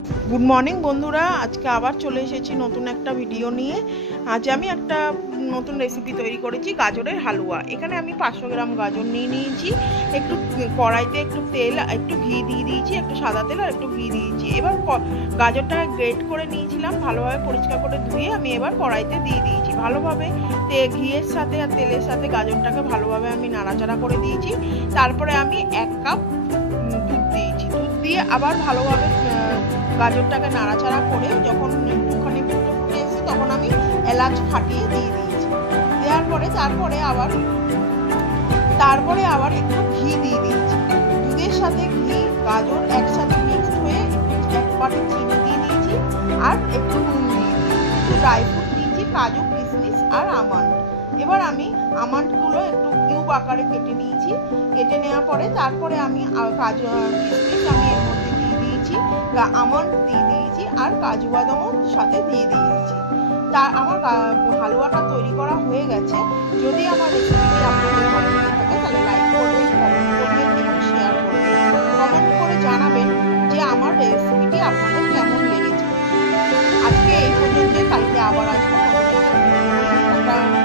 Good morning বন্ধুরা, আজকে আবার চলে এসেছি নতুন একটা ভিডিও নিয়ে। আজ আমি একটা নতুন রেসিপি তৈরি করেছি, গাজরের হালুয়া। এখানে আমি 500 গ্রাম গাজর নিয়ে নিয়েছি। একটু কড়াইতে একটু তেল, একটু ঘি দিয়ে দিয়েছি, একটু সাদা তেল আর একটু ঘি দিয়েছি। এবার গাজরটাকে গ্রেট করে নিয়েছিলাম, ভালোভাবে পরিষ্কার করে ধুয়ে আমি এবার কড়াইতে দিয়ে দিয়েছি। ভালোভাবে ঘিয়ের সাথে আর তেলের সাথে গাজরটাকে ভালোভাবে আমি নাড়াচাড়া করে দিয়েছি। তারপরে আমি 1 কাপ দুধ দিয়েছি। দুধ দিয়ে আবার ভালোভাবে গাজরটাকে নাড়াচাড়া করে যখন একটুখানি ফুটে ফুটে এসে তখন আমি এলাচ ফাটিয়ে দিয়ে দিয়েছি। দেওয়ার পরে তারপরে আবার একটু ঘি দিয়ে দিয়েছি। দুধের সাথে ঘি গাজর একসাথে মিক্সড হয়ে এক বাটি চিনি দিয়ে দিয়েছি আর একটু নুন দিয়ে দিয়েছি। কিছু ড্রাই ফ্রুট দিয়েছি, কাজু, কিশমিশ আর আমন্ড। এবার আমি আমন্ডগুলো একটু কিউব আকারে কেটে নিয়েছি। কেটে নেওয়ার পরে তারপরে আমি কাজু কিশমিশ আমি এর মধ্যে দিয়ে দিয়েছি, আমন্ড দিয়ে দিয়েছি আর কাজু বাদামও সাথে দিয়ে দিয়েছি। আমার হালুয়াটা তৈরি করা হয়ে গেছে। যদি আমার রেসিপিটি আপনাদের ভালো লেগে থাকে তাহলে লাইক করবেন, কমেন্ট করবেন এবং শেয়ার করবেন। কমেন্ট করে জানাবেন যে আমার রেসিপিটি আপনাদের কেমন লেগেছে। আজকে এই পর্যন্তই, কালকে আবার আসবো।